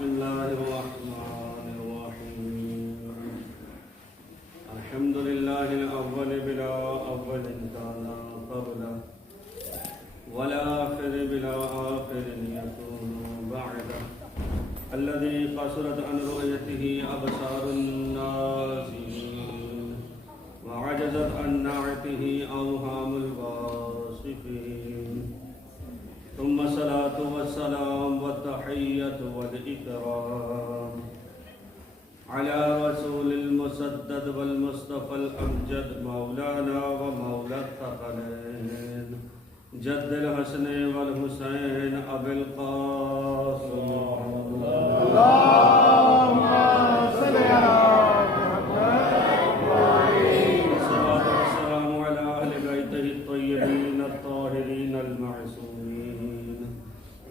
بسم الله الرحمن الرحيم الحمد لله الأول بلا أول كان قبله والآخر بلا آخر يكون بعده الذي قصرت عن رؤيته أبصار الناظرين وعجزت عن نعته أوهام الواصفين ثم الصلاة والسلام والتحية والإكرام على رسول المسدد والمصطفى الأمجد مولانا ومولى الثقلين جد الحسن والحسين أبي القاسم اللهم صل على الصلاة والسلام على أهل بيته الطيبين الطاهرين المعصومين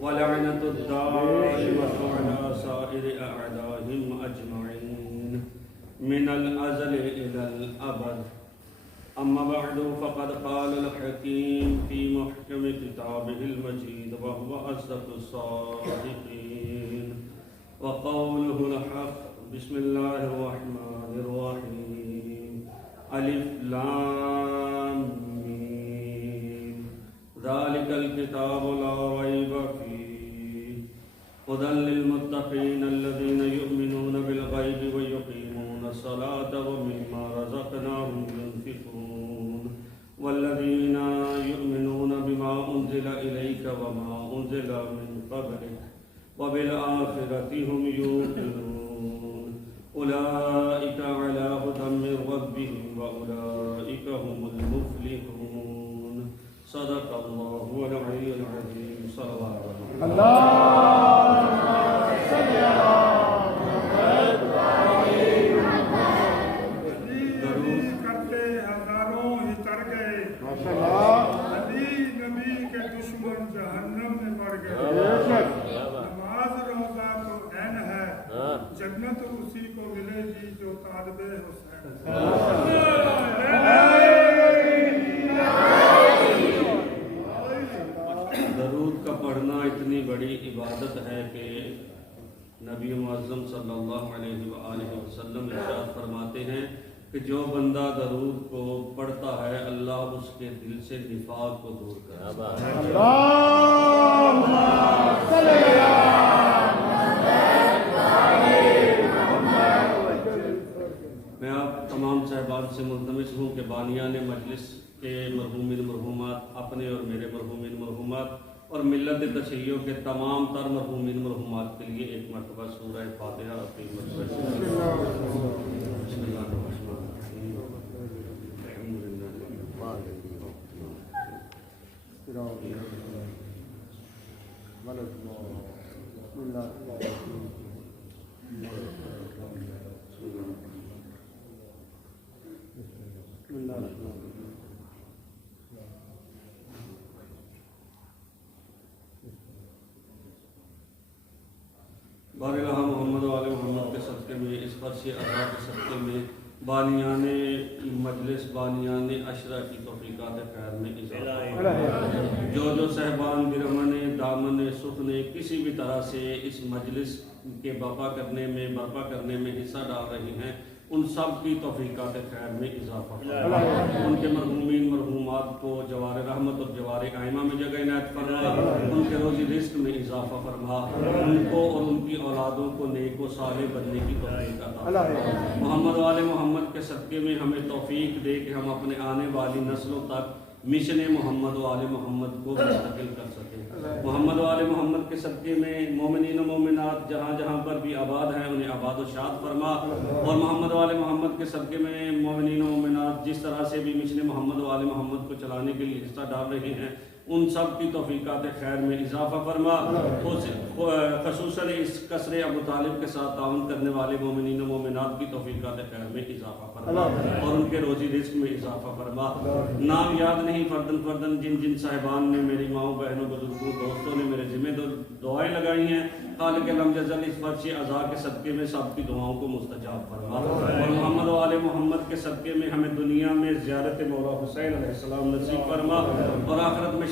ولعنة الدائمة على سائر أعدائهم أجمعين من الأزل إلى الأبد أما بعد فقد قال الحكيم في محكم كتابه المجيد وهو أصدق الصادقين وقوله الحق بسم الله الرحمن الرحيم ألف لام ميم ذلك الكتاب لا ريب فيه هدى للمتقين الذين يؤمنون بالغيب ويقيمون الصلاة ومما رزقناهم ينفقون والذين يؤمنون بما أنزل إليك وما أنزل من قبلك وبالآخرة هم يوقنون أولئك على هدى من ربهم وأولئك هم المفلحون صدق الله العلي العظيم صلوات اللهم صل على درود کرتے ہزاروں ہی تر گئے علی نبی کے دشمن جہنم میں پڑ گئے نماز روزہ تو عین ہے جنت اسی کو ملے گی جو طالب حسین درود کا پڑھنا اتنی بڑی عبادت ہے کہ نبی معظم صلی اللہ علیہ وآلہ وسلم ارشاد فرماتے ہیں کہ جو بندہ درود کو پڑھتا ہے اللہ اس کے دل سے نفاق کو دور کرتا ہے۔ اللهم صل على میں آپ تمام صاحبان سے ملتمس ہوں کہ بانیان مجلس کے مرحومین مرحومات اپنے اور میرے مرحومین مرحومات اور ملت تشیعوں کے تمام تر مرحومین مرحومات کے لیے ایک مرتبہ سورہ فاتحہ اپنی مرتبہ بسم اللہ الرحمن الرحیم الحمدللہ بارگاہ محمد و آل محمد کے صدقے میں اس فرش عطا کے صدقے میں بانیان مجلس بانیان عشرہ کی توفیقات خیر میں اضافہ جو صاحبان برہمن دامن سکھ نے کسی بھی طرح سے اس مجلس کے برپا کرنے میں حصہ ڈال رہی ہیں ان سب کی توفیقات خیر میں اضافہ فرما ان کے مرحومین مرحومات کو جوار رحمت اور جوار قائمہ میں جگہ عنایت فرما ان کے روزی رزق میں اضافہ فرما ان کو اور ان کی اولادوں کو نیک و صالح بننے کی توفیق عطا فرما محمد و آل محمد کے صدقے میں ہمیں توفیق دے کہ ہم اپنے آنے والی نسلوں تک مشن محمد و آل محمد کو مستقل کر سکیں محمد و آل محمد کے صدقے میں مومنین و مومنات جہاں جہاں پر بھی آباد ہیں انہیں آباد و شاد فرما اور محمد و آل محمد کے صدقے میں مومنین و مومنات جس طرح سے بھی مشن محمد و آل محمد کو چلانے کے لیے حصہ ڈال رہے ہیں ان سب کی توفیقات خیر میں اضافہ فرما خصوصاً اس قصر ابو طالب کے ساتھ تعاون کرنے والے مومنین و مومنات کی توفیقات خیر میں اضافہ فرما اور ان کے روزی رزق میں اضافہ فرما نام یاد نہیں فردن جن صاحبان نے میری ماؤں بہنوں بزرگوں دوستوں نے میرے ذمہ دعائیں لگائی ہیں خالق لم یزل اس فرش عزا کے صدقے میں سب کی دعاؤں کو مستجاب فرما اور محمد و آل محمد کے صدقے میں ہمیں دنیا میں زیارت مولا حسین علیہ السلام نصیب فرما اور آخرت میں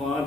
5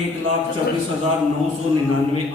1,24,999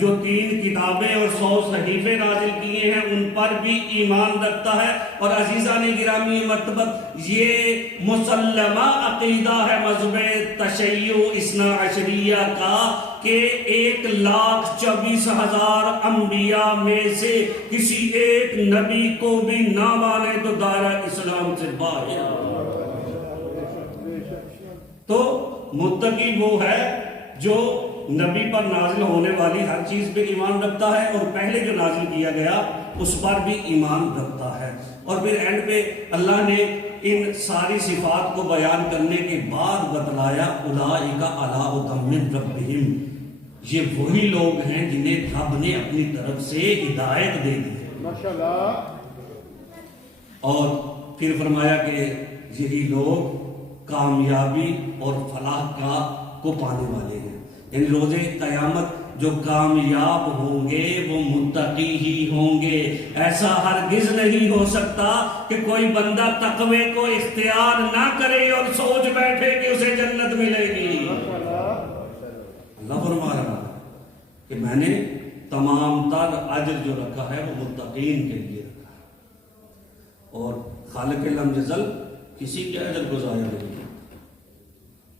جو 3 کتابیں اور 100 صحیفے نازل کیے ہیں ان پر بھی ایمان رکھتا ہے. اور عزیزان گرامی مرتبت یہ مسلمہ عقیدہ ہے مذہب تشیع اثنا عشریہ کا کہ 1,24,000 انبیاء میں سے کسی ایک نبی کو بھی نہ مانے تو دائرہ اسلام سے باہر. تو متقی وہ ہے جو نبی پر نازل ہونے والی ہر چیز پہ ایمان رکھتا ہے اور پہلے جو نازل کیا گیا اس پر بھی ایمان رکھتا ہے. اور پھر اینڈ پہ اللہ نے ان ساری صفات کو بیان کرنے کے بعد بتلایا اولئک علی ھدی من ربہم، یہ وہی لوگ ہیں جنہیں رب نے اپنی طرف سے ہدایت دے دی ہے. ماشاءاللہ. اور پھر فرمایا کہ یہی لوگ کامیابی اور فلاح کو پانے والے ہیں. یعنی روز قیامت جو کامیاب ہوں گے وہ متقی ہی ہوں گے. ایسا ہرگز نہیں ہو سکتا کہ کوئی بندہ تقوی کو اختیار نہ کرے اور سوچ بیٹھے کہ اسے جنت ملے گی. اللہ فرما رہا ہے کہ میں نے تمام تر اجر جو رکھا ہے وہ متقین کے لیے رکھا ہے اور خالق لم یزل کسی کے اجر کو ضائع نہیں کرتا.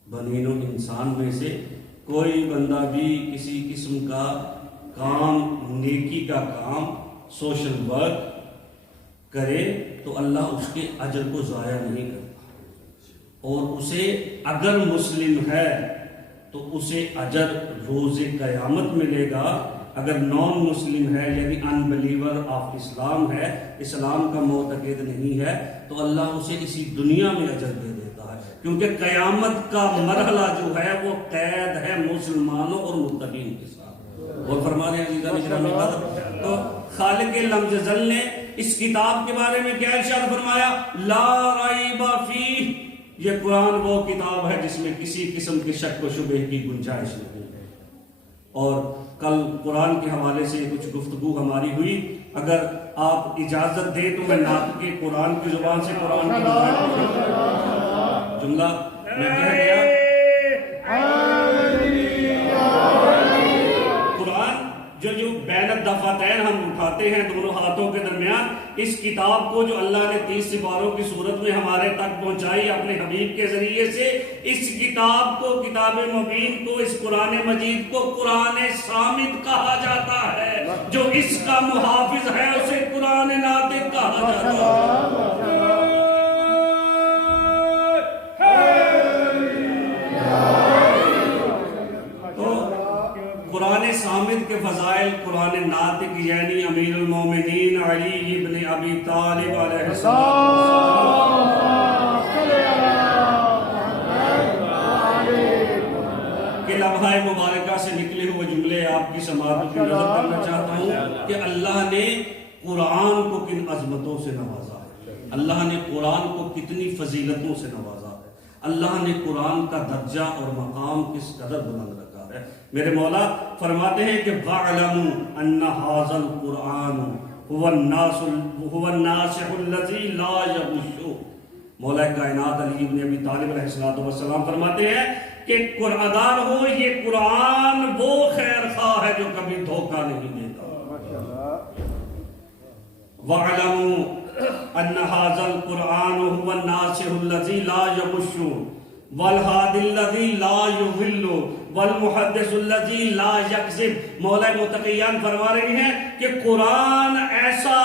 بنی نوع انسان میں سے کوئی بندہ بھی کسی قسم کا کام، نیکی کا کام، سوشل ورک کرے تو اللہ اس کے اجر کو ضائع نہیں کرتا اور اسے اگر مسلم ہے تو اسے اجر روز قیامت ملے گا. اگر نان مسلم ہے یعنی ان بلیور آف اسلام ہے، اسلام کا معتقد نہیں ہے، تو اللہ اسے اسی دنیا میں اجر دے دیتا ہے کیونکہ قیامت کا مرحلہ جو ہے وہ قید ہے مسلمانوں اور متقین کے ساتھ. اور فرما رہے ہیں تو خالق لم یزل نے اس کتاب کے بارے میں کیا ارشاد فرمایا؟ لا ریب فیہ، یہ قرآن وہ کتاب ہے جس میں کسی قسم کے شک و شبہ کی گنجائش نہیں ہے. اور کل قرآن کے حوالے سے کچھ گفتگو ہماری ہوئی، اگر آپ اجازت دیں تو میں ناطق کے قرآن کی زبان سے قرآن کی جملہ میں کہہ گیا. قرآن جو بین الدفتین ہم اٹھاتے ہیں دونوں ہاتھوں کے درمیان، اس کتاب کو جو اللہ نے 30 سپاروں کی صورت میں ہمارے تک پہنچائی اپنے حبیب کے ذریعے سے، اس کتاب کو، کتاب مبین کو، اس قرآن مجید کو قرآن صامت کہا جاتا ہے. جو اس کا محافظ ہے اسے قرآن ناطق کہا جاتا ہے. قرآن صامت کے فضائل قرآن ناطق یعنی امیر المومنین علی ابن ابی طالب علیہ السلام کے لمحہ مبارکہ سے نکلے ہوئے جملے آپ کی سماعت کی نظر کرنا چاہتا ہوں کہ اللہ نے قرآن کو کن عظمتوں سے نوازا ہے، اللہ نے قرآن کو کتنی فضیلتوں سے نوازا ہے، اللہ نے قرآن کا درجہ اور مقام کس قدر بلند رکھا ہے. میرے مولا فرماتے ہیں کہ وَاعْلَمُوا أَنَّ هَذَا الْقُرْآنُ هُوَ النَّاسِحُ الَّذِي لَا يَغُشُّ. مولا کائنات علی ابن ابی طالب علیہ السلام فرماتے ہیں کہ قرآن ہو، یہ قرآن وہ خیر خواہ ہے جو کبھی دھوکہ نہیں دیتا. وَاعْلَمُوا أَنَّ هَذَا الْقُرْآنُ هُوَ النَّاسِحُ الَّذِي لَا يَغُشُّ وَالْهَادِ الَّذِي لَا يُضِلُّ وَالْمُحَدِّثُ الَّذِي لَا يَكْذِبُ. مولا متقیان فرما رہے ہیں کہ قرآن ایسا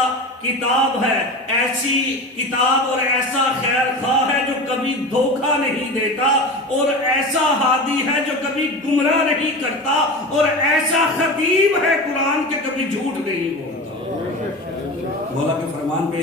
کتاب ہے، ایسی کتاب اور ایسا خیر خواہ ہے جو کبھی دھوکہ نہیں دیتا، اور ایسا ہادی ہے جو کبھی گمراہ نہیں کرتا، اور ایسا خطیب ہے قرآن کے کبھی جھوٹ نہیں بولتا. مولا کے فرمان پہ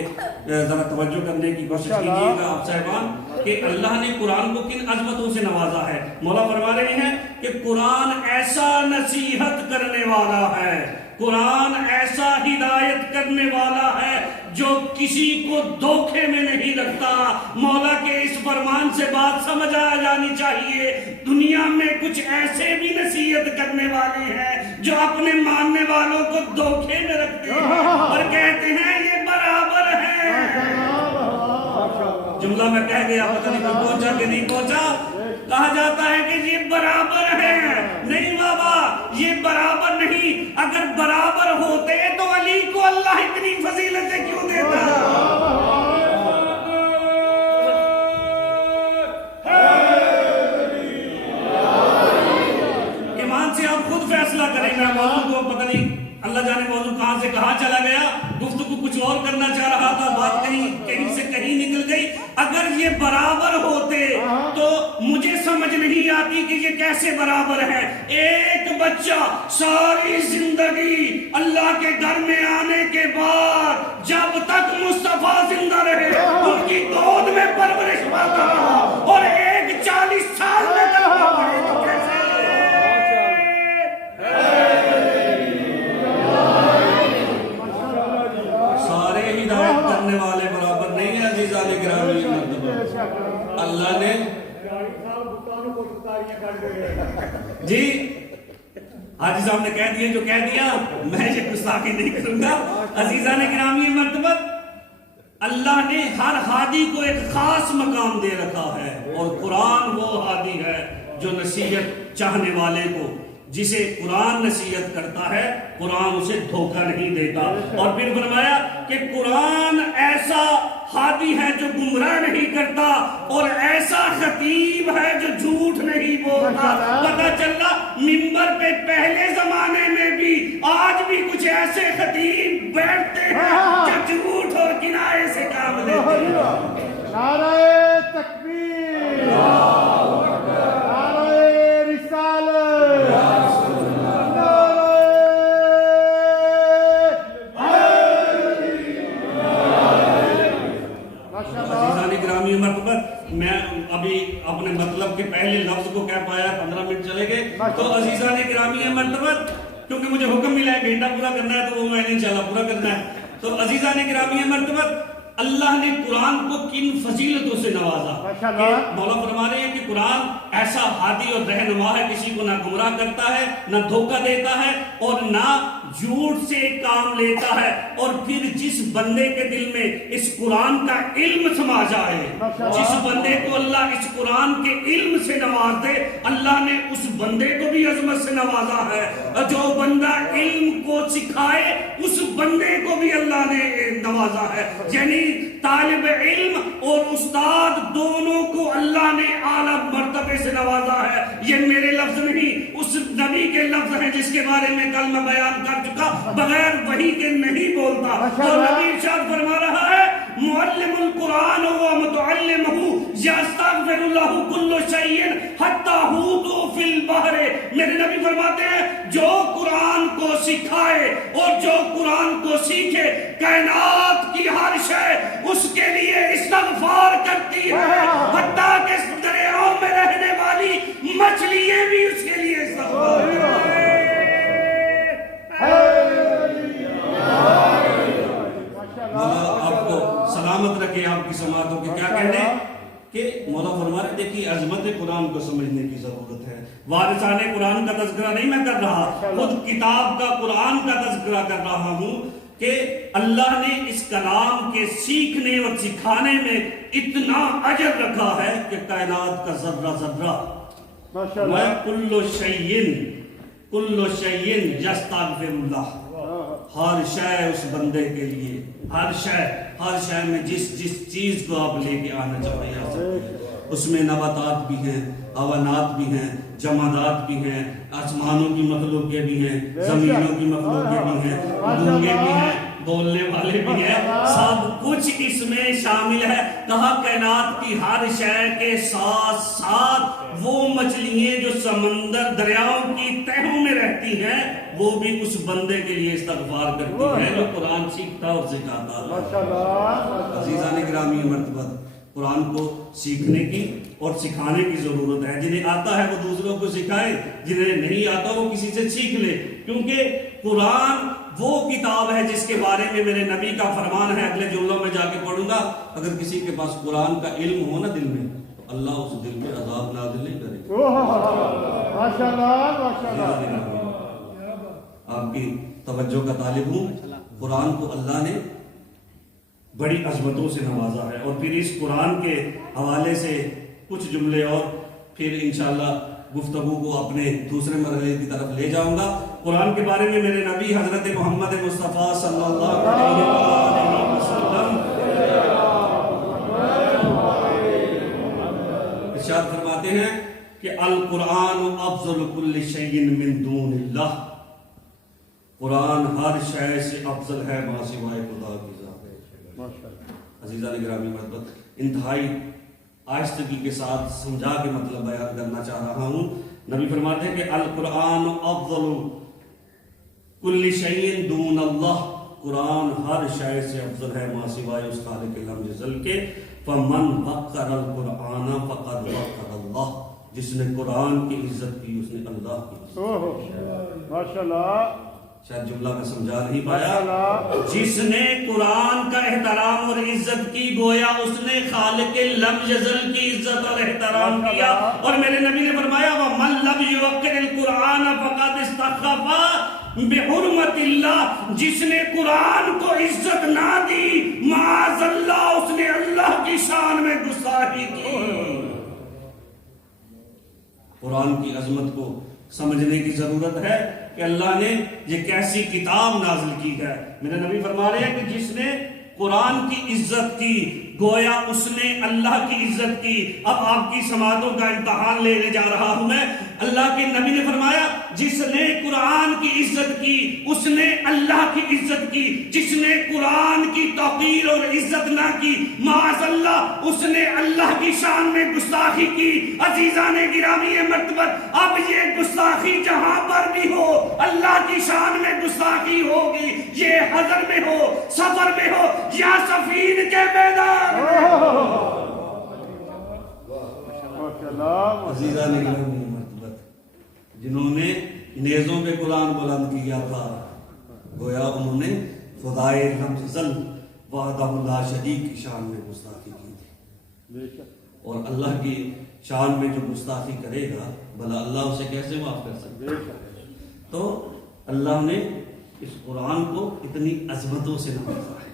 ذرا توجہ کرنے کی کوشش کیجیے گا آپ صاحبان کہ اللہ نے قرآن کو کن عظمتوں سے نوازا ہے. مولا فرما رہے ہیں کہ قرآن ایسا نصیحت کرنے والا ہے، قرآن ایسا ہدایت کرنے والا ہے جو کسی کو دھوکے میں نہیں رکھتا. مولا کے اس فرمان سے بات سمجھ آ جانی چاہیے، دنیا میں کچھ ایسے بھی نصیحت کرنے والے ہیں جو اپنے ماننے والوں کو دھوکے میں رکھتے ہیں اور کہتے ہیں یہ برابر ہے. جملہ میں کہہ گیا، پتہ نہیں کوئی پہنچا کہ نہیں پہنچا. کہا جاتا ہے کہ یہ برابر ہے. نہیں بابا، یہ برابر نہیں. اگر برابر ہوتے تو علی کو اللہ اتنی فضیلتیں کیوں دیتا؟ ایمان سے آپ خود فیصلہ کریں. میں موضوع کو پتہ نہیں اللہ جانے موضوع کہاں سے کہاں چلا گیا، گفتگو کچھ اور کرنا چاہ رہا تھا، بات کہیں سے کہیں نکل گئی. اگر یہ برابر ہوتے تو مجھے سمجھ نہیں آتی کہ یہ کیسے برابر ہے. ایک بچہ ساری زندگی اللہ کے گھر میں آنے کے بعد جب تک مصطفیٰ زندہ رہے ان کی گود میں پرورش پاتا رہا، اور ایک 40 سال میں کلمہ پڑھے تو کیسے؟ سارے ہدایت کرنے والے برابر نہیں ہیں عزیزان گرامی. اللہ نے جی حاجی صاحب نے کہہ دیا جو کہہ دیا، میں یہ گستاخی نہیں کروں گا. عزیزان گرامی مرتبہ اللہ نے ہر ہادی کو ایک خاص مقام دے رکھا ہے، اور قرآن وہ ہادی ہے جو نصیحت چاہنے والے کو، جسے قرآن نصیحت کرتا ہے قرآن اسے دھوکہ نہیں دیتا. اور پھر فرمایا کہ قرآن ایسا ہادی ہے جو گمراہ نہیں کرتا، اور ایسا خطیب ہے جو جھوٹ نہیں بولتا. پتہ چلا منبر پہ پہلے زمانے میں بھی آج بھی کچھ ایسے خطیب بیٹھتے ہیں جو جھوٹ اور کنایے سے کام لیتے ہیں. نعرہ تکبیر، نعرہ رسالت، میں ابھی اپنے مطلب کے پہلے لفظ کو کہہ پایا، 15 منٹ چلے گئے. تو عزیزان گرامی مرتبہ کیونکہ مجھے حکم ملا ہے گھنٹہ پورا کرنا ہے تو وہ میں نہیں چلا پورا کرنا ہے. تو عزیزان گرامی مرتبہ اللہ نے قرآن کو کن فضیلتوں سے نوازا کہ مولا فرما رہے ہیں کہ قرآن ایسا ہادی اور رہنما ہے، کسی کو نہ گمراہ کرتا ہے، نہ دھوکہ دیتا ہے، اور نہ جھوٹ سے کام لیتا ہے. اور پھر جس بندے کے دل میں اس قرآن کا علم سما جائے، جس بندے کو اللہ اس قرآن کے علم سے نواز دے، اللہ نے اس بندے کو بھی عظمت سے نوازا ہے. جو بندہ علم کو سکھائے اس بندے کو بھی اللہ نے نوازا ہے. یعنی طالب علم اور استاد دونوں کو اللہ نے اعلیٰ مرتبے سے نوازا ہے. یہ میرے لفظ نہیں، اس نبی کے لفظ ہیں جس کے بارے میں کل میں بیان کر چکا، بغیر وحی کے نہیں بولتا. اور نبی ارشاد فرما رہا ہے معلم القرآن و متعلمہ یستغفر اللہ کل شیء حتی حوت فی البحر. میرے نبی فرماتے ہیں جو قرآن کو سکھائے اور جو قرآن کو سیکھے، کائنات کی ہر شے اس کے لیے استغفار کرتی ہے، حتیٰ کہ دریاؤں میں رہنے والی مچھلیاں بھی اس کے لیے استغفار کرتی ہیں. مولا آپ کو سلامت رکھے، آپ کی سماعتوں کے کیا کہنے کہ مولا فرما رہے دیکھیے عظمت قرآن کو سمجھنے کی ضرورت ہے. وارثان قرآن کا تذکرہ نہیں میں کر رہا، خود کتاب کا قرآن کا تذکرہ کر رہا ہوں کہ اللہ نے اس کلام کے سیکھنے اور سکھانے میں اتنا اجر رکھا ہے کہ کائنات کا ذرہ ذرہ کل شیء یستغفر اللہ، ہر شے اس بندے کے لیے، ہر شے میں جس چیز کو آپ لے کے آنا چاہیے، اس میں نباتات بھی ہیں، حیوانات بھی ہیں، جمادات بھی ہیں، آسمانوں کی مخلوقیں بھی ہیں، زمینوں کی مخلوقیں بھی ہیں، گونگے بھی ہیں، بولنے والے بھی ہیں، سب کچھ اس میں شامل ہے. کہا کائنات کی ہر شے کے ساتھ ساتھ وہ مچھلیاں جو سمندر دریاؤں کی تہوں میں رہتی ہیں وہ بھی اس بندے کے لیے استغفار کرتی ہیں جو قرآن سیکھتا اور سکھاتا ہے. عزیزان گرامی مرتبہ قرآن کو سیکھنے کی اور سکھانے کی ضرورت ہے. جنہیں آتا ہے وہ دوسروں کو سکھائے، جنہیں نہیں آتا وہ کسی سے سیکھ لے، کیونکہ قرآن وہ کتاب ہے جس کے بارے میں میرے نبی کا فرمان ہے، اگلے جملوں میں جا کے پڑھوں گا، اگر کسی کے پاس قرآن کا علم ہو نا دل میں تو اللہ اس دل میں عذاب نازل نہیں کرے گا. آپ کی توجہ کا طالب ہوں، قرآن کو اللہ نے بڑی عظمتوں سے نوازا ہے. اور پھر اس قرآن کے حوالے سے کچھ جملے اور پھر انشاءاللہ گفتگو کو اپنے دوسرے مرحلے کی طرف لے جاؤں گا. قرآن کے بارے میں میرے نبی حضرت محمد مصطفیٰ صلی اللہ علیہ وسلم ارشاد فرماتے ہیں کہ القرآن افضل کل شیء من دون اللہ. قرآن ہر شے سے افضل ہے ما سوائے خدا کی ذات. عزیزان گرامی مرحبت، انتہائی آہستگی کے ساتھ سمجھا کے مطلب بیان کرنا چاہ رہا ہوں. نبی فرماتے ہیں کہ القرآن افضل کل شیء دون اللہ. قرآن ہر شے سے افضل ہے ما سوائے اس خالق لم یزل کے. فمن وقر القرآن فقد وقر اللہ. جس نے قرآن کی عزت کی اس نے اللہ کی عزت. ماشاءاللہ. شاید جملہ میں سمجھا نہیں پایا. جس نے قرآن کا احترام اور عزت کی گویا اس نے خالق لم یزل کی عزت اور احترام کیا. اور میرے نبی نے فرمایا وَمَن لَمْ يُوَقِّرِ الْقُرْآنَ فَقَدْ اسْتَخَفَّ بِحُرْمَتِ اللَّهِ. جس نے قرآن کو عزت نہ دی معاذ اللہ اس نے اللہ کی شان میں گستاخی کی. قرآن کی عظمت کو سمجھنے کی ضرورت ہے کہ اللہ نے یہ کیسی کتاب نازل کی ہے. میرے نبی فرما رہے ہیں کہ جس نے قرآن کی عزت کی گویا اس نے اللہ کی عزت کی. اب آپ کی سماعتوں کا امتحان لینے جا رہا ہوں میں. اللہ کے نبی نے فرمایا جس نے قرآن کی عزت کی اس نے اللہ کی عزت کی. جس نے قرآن کی توقیر اور عزت نہ کی معاذ اللہ اس نے اللہ کی شان میں گستاخی کی. عزیزان گرامی مرتبت، اب یہ گستاخی جہاں پر بھی ہو اللہ کی شان میں گستاخی ہوگی. یہ حضر میں ہو، سفر میں ہو یا صفین کے میدان. عزیزان گرامی مرتبت، جنہوں نے نیزوں پہ قرآن بلند کیا تھا گویا انہوں نے خدائے لم یزل وحدہ لا شریک کی شان میں گستاخی کی تھی. اور اللہ کی شان میں جو گستاخی کرے گا بھلا اللہ اسے کیسے معاف کر سکتا ہے؟ تو اللہ نے اس قرآن کو اتنی عظمتوں سے نوازا ہے.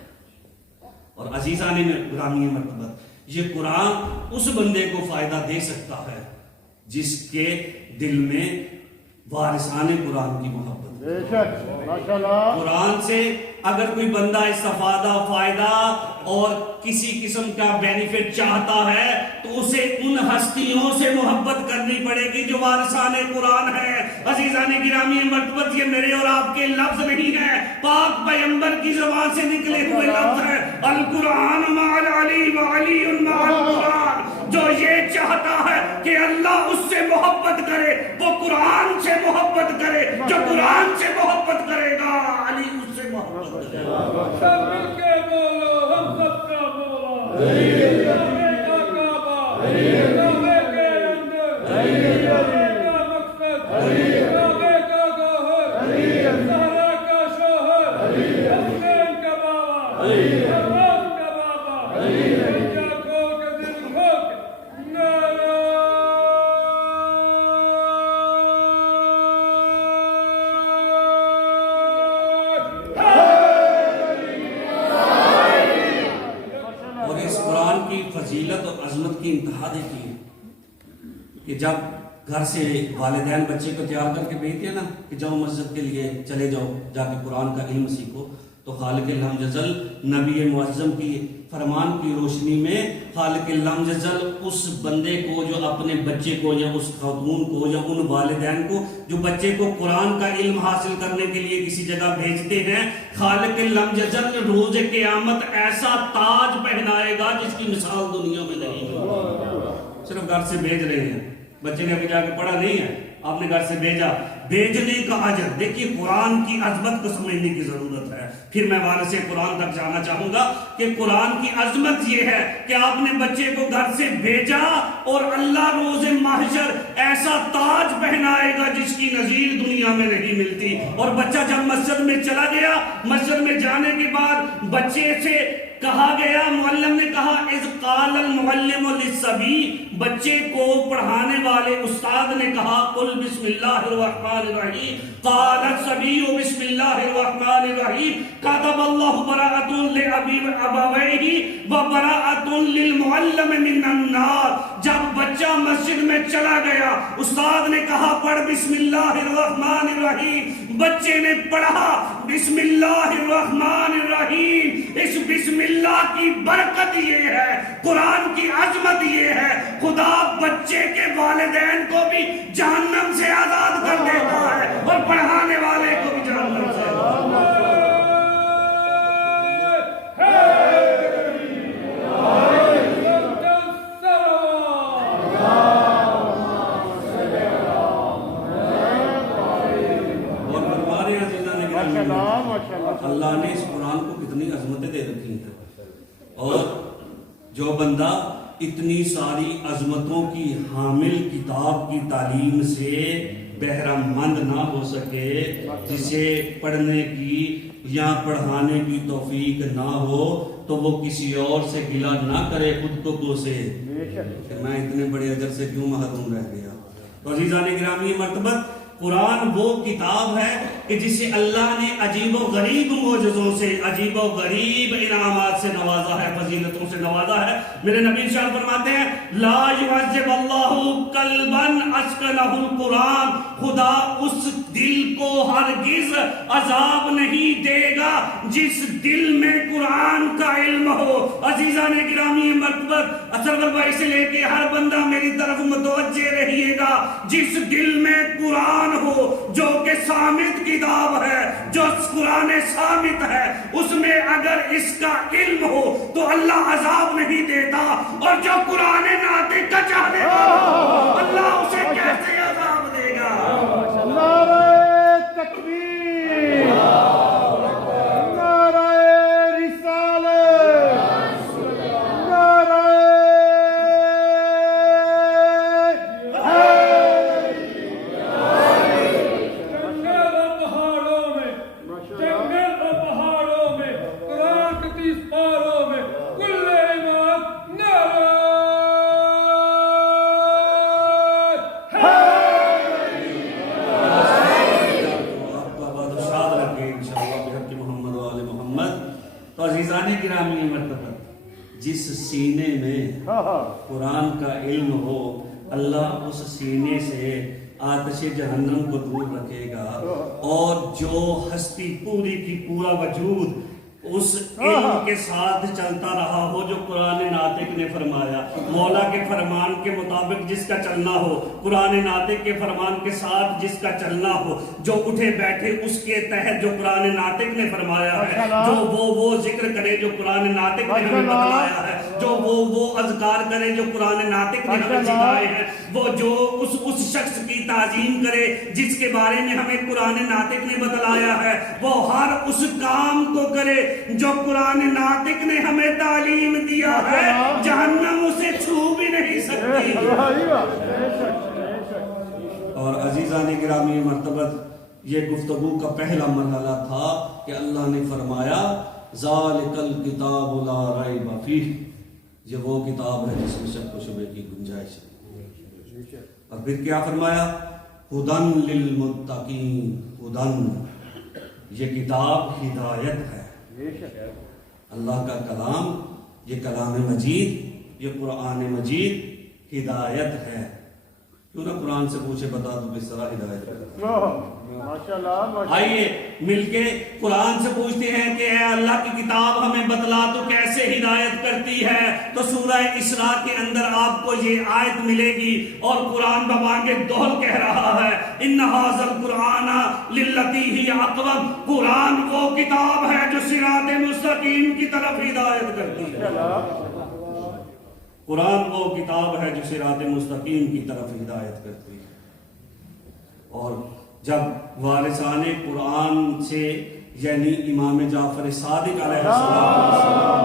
اور عزیزان گرامی مرتبت، یہ قرآن اس بندے کو فائدہ دے سکتا ہے جس کے دل میں وارثان قرآن کی محبت. قرآن سے اگر کوئی بندہ استفادہ، فائدہ اور کسی قسم کا بینیفٹ چاہتا ہے تو اسے ان ہستیوں سے محبت کرنی پڑے گی جو وارثان قرآن ہے. عزیزان گرامی مرتبت، یہ میرے اور آپ کے لفظ نہیں ہے، پاک پیغمبر کی زبان سے نکلے ہوئے لفظ ہے. القرآن مع العلی وعلی مع القرآن. جو یہ چاہتا ہے کہ اللہ اس سے محبت کرے وہ قرآن سے محبت کرے. جو قرآن سے محبت کرے گا علی اس سے محبت کرے گا. سب مل کے بولو ہم سب کا مولا کا کعبہ کعبے کے اندر کعبے کا مقصد کعبے کا گوہر سہرا کا شوہر حسین کا بابا عباس کا بابا کیا کھول کے دل کھول کے نعرہ. فضیلت اور عظمت کی انتہا دیکھیے کہ جب گھر سے والدین بچے کو تیار کر کے بھیجتے ہیں نا کہ جاؤ مسجد کے لیے چلے جاؤ جا کے قرآن کا علم سیکھو، تو خالق لم یزل نبی معظم کی فرمان کی روشنی میں خالق لم یزل اس بندے کو جو اپنے بچے کو یا اس خاتون کو یا ان والدین کو جو بچے کو قرآن کا علم حاصل کرنے کے لیے کسی جگہ بھیجتے ہیں، خالق لم یزل روز قیامت ایسا تاج پہنائے گا جس کی مثال دنیا میں نہیں ہے. صرف گھر سے بھیج رہے ہیں، بچے نے ابھی جا کے پڑھا نہیں ہے، آپ نے گھر سے بھیجا، بھیجنے کا اجر. دیکھیے قرآن کی عظمت کو سمجھنے کی ضرورت ہے. پھر میں وارث قرآن تک جانا چاہوں گا کہ قرآن کی عظمت یہ ہے کہ آپ نے بچے کو گھر سے بھیجا اور اللہ روز محشر ایسا تاج پہنائے گا جس کی نظیر دنیا میں نہیں ملتی. اور بچہ جب مسجد میں چلا گیا، مسجد میں جانے کے بعد بچے سے کہا گیا، معلم نے کہا اذ قال المعلم للصبی، بچے کو پڑھانے والے استاد نے کہا قل بسم اللہ الرحمن الرحیم، قال الصبی بسم اللہ الرحمن الرحیم، كتب اللہ براءۃ لأبویہ وبراءۃ للمعلم من النار۔ جب بچہ مسجد میں چلا گیا، استاد نے کہا پڑھ بسم اللہ الرحمن الرحیم، بچے نے پڑھا بسم اللہ الرحمن الرحیم۔ اس بسم اللہ کی برکت یہ ہے، قرآن کی عظمت یہ ہے، خدا بچے کے والدین کو بھی جہنم سے آزاد کر دیتا ہے اور پڑھانے والے کو بھی جہنم سے اللہ نے اس قرآن کو کتنی عظمتیں دے رکھی ہیں، اور جو بندہ اتنی ساری عظمتوں کی حامل کتاب کی تعلیم سے بہرہ مند نہ ہو سکے، جسے پڑھنے کی یا پڑھانے کی توفیق نہ ہو، تو وہ کسی اور سے گلہ نہ کرے، خود کو کوسے کہ میں اتنے بڑے اجر سے کیوں محروم رہ گیا۔ تو عزیزان گرامی مرتبت، قرآن وہ کتاب ہے کہ جسے اللہ نے عجیب و غریب معجزوں سے، عجیب و غریب انعامات سے نوازا ہے، فضیلتوں سے نوازا ہے۔ میرے نبی ارشاد فرماتے ہیں لا يعذب اللہ قلبا اسکنہ القرآن، خدا اس دل کو ہرگز عذاب نہیں دے گا جس دل میں قرآن کا علم ہو۔ عزیزان گرامی مرتبت، اصغر بھائی سے لے کے ہر بندہ میری طرف متوجہ رہیے گا، جس دل میں قرآن ہو، جو کہ صامت کتاب ہے، جو قرآن صامت ہے، اس میں اگر اس کا علم ہو تو اللہ عذاب نہیں دیتا، اور جو قرآن ناطق کا چاہنے والا ہو اللہ اسے کیسے عذاب دے گا؟ نعرہ تکبیر، نعرہ رسالت، نعرہ گرامی مرتبہ، جس سینے میں قرآن کا علم ہو، اللہ اس سینے سے آتش جہنم کو دور رکھے گا، اور جو ہستی پوری کی پورا وجود اس علم کے ساتھ چلتا رہا ہو جو قرآن ناطق نے فرمایا، مولا کے فرمان کے مطابق جس کا چلنا ہو، قرآن ناطق کے فرمان کے ساتھ جس کا چلنا ہو، جو اٹھے بیٹھے اس کے تحت جو قرآن ناطق نے فرمایا ہے، جو وہ ذکر کرے جو قرآن ناطق نے ہمیں بتلایا ہے، جو وہ اذکار کرے جو قرآن ناطق نے ہمیں سکھائے ہیں، وہ جو اس شخص کی تعظیم کرے جس کے بارے میں ہمیں قرآن ناطق نے بتلایا ہے، وہ ہر اس کام کو کرے جو قرآن ناطق نے ہمیں تعلیم دیا ہے، جہنم اسے چھو بھی نہیں سکتی۔ اور عزیزان گرامی مرتبت، یہ گفتگو کا پہلا مرحلہ تھا کہ اللہ نے فرمایا ذالک الکتاب لا ریب فیہ، یہ وہ کتاب ہے جس میں شک و شبہ کی گنجائش ہے۔ اور پھر کیا فرمایا؟ ہدن للمتقین، ہدن، یہ کتاب ہدایت ہے۔ اللہ کا کلام، یہ کلام مجید، یہ قرآن مجید ہدایت ہے۔ کیوں نہ قرآن سے پوچھے بتا دو کس طرح ہدایت ہے۔ آئیے مل کے قرآن سے پوچھتے ہیں کہ اے اللہ کی کتاب ہمیں بتلا تو کیسے ہدایت کرتی ہے؟ تو سورہ اسراء کے اندر آپ کو یہ آیت ملے گی، اور قرآن ببانگ دوہل کہہ رہا ہے ان ھذا القرآن للتی ہی اقوم، قرآن وہ کتاب ہے جو صراط مستقیم کی طرف ہدایت کرتی ہے۔ قرآن وہ کتاب ہے جو صراط مستقیم کی طرف ہدایت کرتی ہے۔ اور جب وارثان قرآن سے یعنی امام جعفر صادق علیہ السلام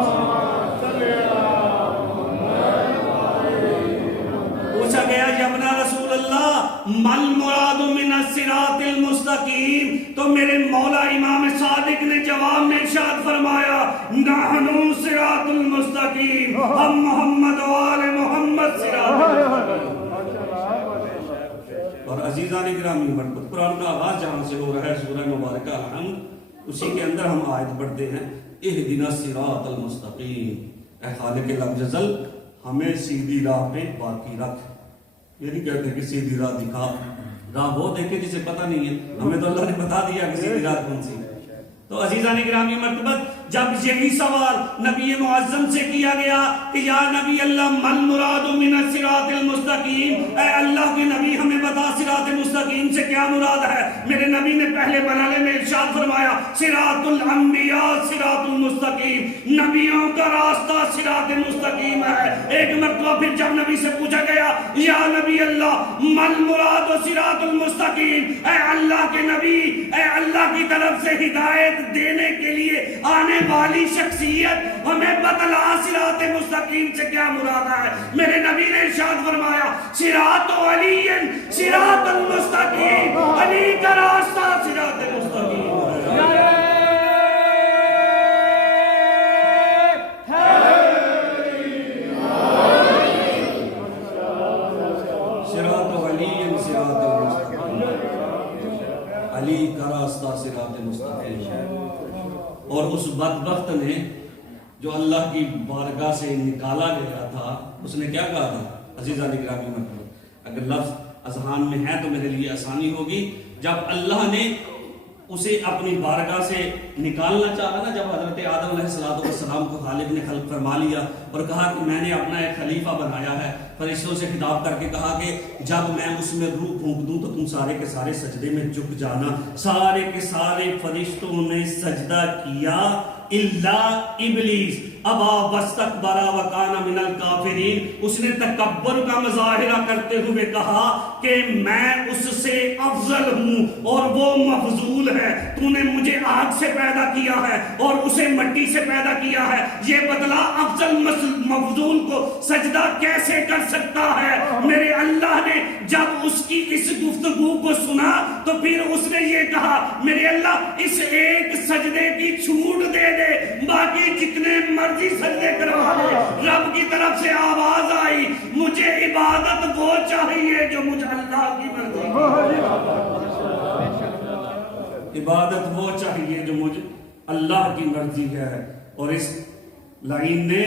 پوچھا گیا یا ابن رسول اللہ مل مراد من الصراط المستقیم، تو تو میرے مولا امام صادق نے جواب میں ارشاد فرمایا نحن صراط المستقیم، ہم محمد و آل محمد صراط المستقیم۔ اور عزیزان گرامی مرحبت، قرآن کا آغاز جہاں سے ہو رہا ہے سورہ مبارکہ الحمد، اسی کے اندر ہم آیت پڑھتے ہیں اہدنا الصراط المستقیم، اے خالق لفظل ہمیں سیدھی راہ پہ باقی رکھ۔ یہ نہیں کہتے کہ سیدھی راہ دکھا، راہ وہ دیکھے جسے پتہ نہیں ہے، ہمیں تو اللہ نے بتا دیا کہ سیدھی راہ کون سی۔ تو عزیزان گرامی مرتبت جب یہی سوال نبی معظم سے کیا گیا کہ یا نبی اللہ من مراد من الصراط المستقیم، اے اللہ کے نبی ہمیں بتا صراط مستقیم سے کیا مراد ہے، میرے نبی نے پہلے مرحلے میں ارشاد فرمایا صراط الانبیاء صراط المستقیم، نبیوں کا راستہ صراط مستقیم ہے۔ ایک مرتبہ پھر جب نبی سے پوچھا گیا یا نبی اللہ من مراد صراط المستقیم، اے اللہ کے نبی، اے اللہ کی طرف سے ہدایت دینے کے لیے آنے والی شخصیت ہمیں بتلا صراط مستقیم سے کیا مراد ہے، میرے نبی نے ارشاد فرمایا صراط علی صراط المستقیم، علی کا راستہ صراط مستقیم ہے۔ علی کا راستہ صراط مستقیم ہے۔ اور اس بدبخت نے جو اللہ کی بارگاہ سے نکالا گیا تھا اس نے کیا کہا تھا؟ عزیزان گرامی مرحبت، اگر لفظ اذہان میں ہے تو میرے لیے آسانی ہوگی، جب اللہ نے اسے اپنی بارگاہ سے نکالنا چاہا نا، جب حضرت آدم علیہ السلام کو خالق نے خلق فرما لیا اور کہا کہ میں نے اپنا ایک خلیفہ بنایا ہے، فرشتوں سے خطاب کر کے کہا کہ جب میں اس میں روح پھونک دوں تو تم سارے کے سارے سجدے میں جھک جانا، سارے کے سارے فرشتوں نے سجدہ کیا الا ابلیس ابا واستکبر وکان من الکافرین، اس نے تکبر کا مظاہرہ کرتے ہوئے کہا کہ میں اس سے افضل ہوں اور وہ مفضول ہے، تو نے مجھے آگ سے پیدا کیا ہے اور اسے مٹی سے پیدا کیا ہے، یہ بدلا افضل مفضول کو سجدہ کیسے کر سکتا ہے؟ میرے اللہ نے جب اس کی اس گفتگو کو سنا تو پھر اس نے یہ کہا میرے اللہ اس ایک سجدے کی چھوٹ دے دے، باقی جتنے مرضی سجدے کروا دے۔ رب کی طرف سے آواز آئی مجھے عبادت وہ چاہیے جو مجھے اللہ کی مرضی کی، عبادت وہ چاہیے جو مجھے اللہ کی مرضی ہے۔ اور اس لائن نے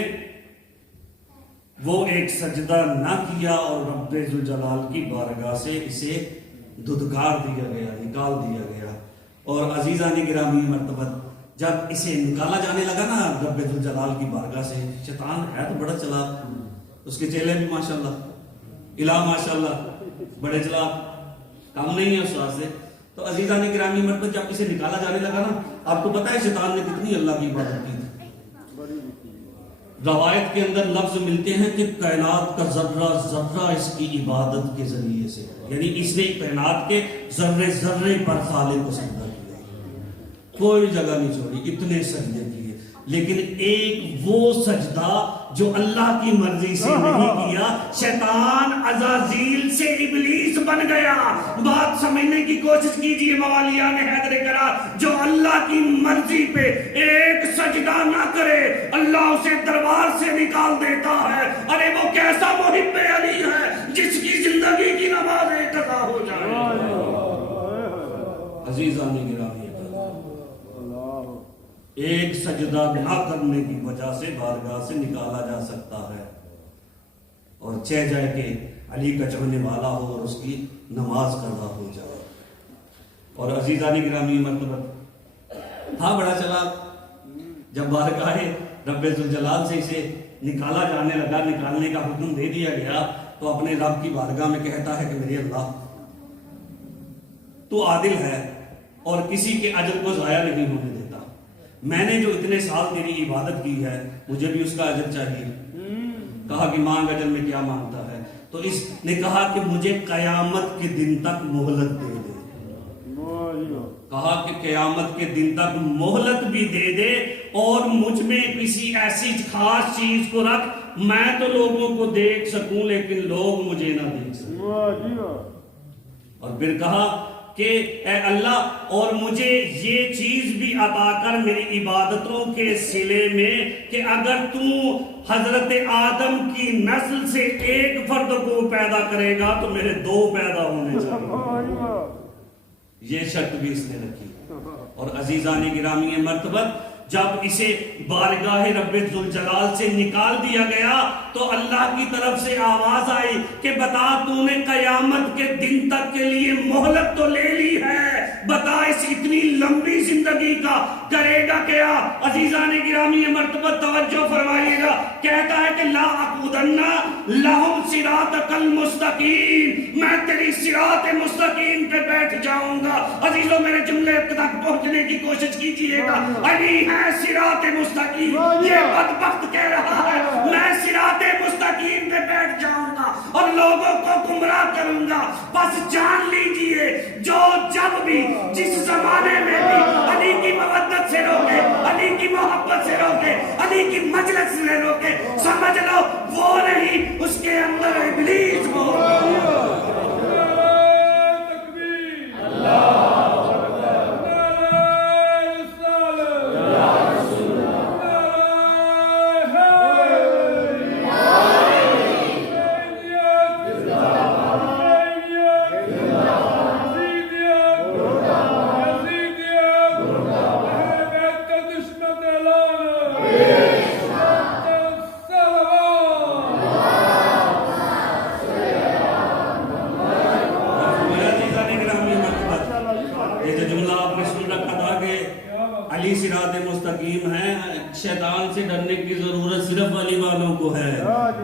وہ ایک سجدہ نہ کیا اور رب ذوالجلال کی بارگاہ سے اسے دھدکار دیا گیا، نکال دیا گیا۔ اور عزیزان گرامی مرتبت جب اسے نکالا جانے لگا نا رب ذوالجلال کی بارگاہ سے، شیطان ہے تو بڑا چلاک، اس کے چیلے بھی ماشاءاللہ الہ ماشاءاللہ بڑے چلاک، کام نہیں ہے اس واسطے۔ تو عزیزان گرامی مرتبت جب اسے نکالا جانے لگا نا، آپ کو پتہ ہے شیطان نے کتنی اللہ کی عبادت کی تھی؟ روایت کے اندر لفظ ملتے ہیں کہ کائنات کا ذرہ ذرہ اس کی عبادت کے ذریعے سے، یعنی اس نے کائنات کے ذرے ذرے پر خالق کو سجدہ کیا، کوئی جگہ نہیں چھوڑی، اتنے سجدے کیے، لیکن ایک وہ سجدہ جو اللہ کی مرضی سے نہیں کیا، شیطان عزازیل سے ابلیس بن گیا۔ بات سمجھنے کی کوشش کیجئے موالیان حیدر کرار، جو اللہ کی مرضی پہ ایک سجدہ نہ کرے اللہ اسے دربار سے نکال دیتا ہے۔ ارے وہ کیسا محب علی ہے جس کی زندگی کی نمازیں قضا ہو جائیں۔ عزیزان گرامی، ایک سجدہ نہ کرنے کی وجہ سے بارگاہ سے نکالا جا سکتا ہے، اور چہ جائے کہ علی کا چاہنے والا ہو اور اس کی نماز قضا ہو جائے۔ اور عزیزان گرامی مرتبت تھا بڑا چلا، جب بارگاہ رب ذوالجلال سے اسے نکالا جانے لگا، نکالنے کا حکم دے دیا گیا، تو اپنے رب کی بارگاہ میں کہتا ہے کہ میرے اللہ تو عادل ہے اور کسی کے اجر کو ضائع نہیں ہونے دیتا، میں نے جو اتنے سال تیری عبادت کی ہے مجھے بھی اس کا اجر چاہیے۔ کہا کہ مانگ، اجر میں کیا مانگتا ہے؟ تو اس نے کہا کہ مجھے قیامت کے دن تک مہلت دے دے، کہا کہ قیامت کے دن تک مہلت بھی دے دے اور مجھ میں کسی ایسی خاص چیز کو رکھ میں تو لوگوں کو دیکھ سکوں لیکن لوگ مجھے نہ دیکھ سکیں۔ اور پھر کہا کہ اے اللہ اور مجھے یہ چیز بھی عطا کر میری عبادتوں کے صلے میں کہ اگر تو حضرت آدم کی نسل سے ایک فرد کو پیدا کرے گا تو میرے 2 پیدا ہونے چاہیے. یہ شرط بھی اس نے رکھی. اور عزیزان گرامی مرتبت جب اسے بارگاہ رب ذوالجلال سے نکال دیا گیا تو اللہ کی طرف سے آواز آئی کہ بتا تو نے قیامت کے دن تک کے لیے مہلت تو لے لی ہے, بتا اس اتنی لمبی زندگی کا کرے گا کیا. عزیزان گرامی مرتبہ توجہ فرمائیے گا, کہتا ہے کہ لا اقعدن لہم صراطک المستقیم, میں تیری صراط مستقیم پہ بیٹھ جاؤں گا. عزیزوں میرے جملے تک پہنچنے کی کوشش کیجئے گا. علی ہے صراط مستقیم, یہ بدبخت کہہ رہا ہے میں صراط مستقیم پہ بیٹھ جاؤں گا اور لوگوں کو گمراہ کروں گا. بس جان لیجئے جو جب بھی جس زمانے میں بھی علی کی مودت سے روکے, علی کی محبت سے روکے, علی کی مجلس سے روکے, سمجھ لو وہ نہیں, اس کے اندر ابلیس بول شیطان سے ڈرنے کی ضرورت صرف علی والوں کو ہے,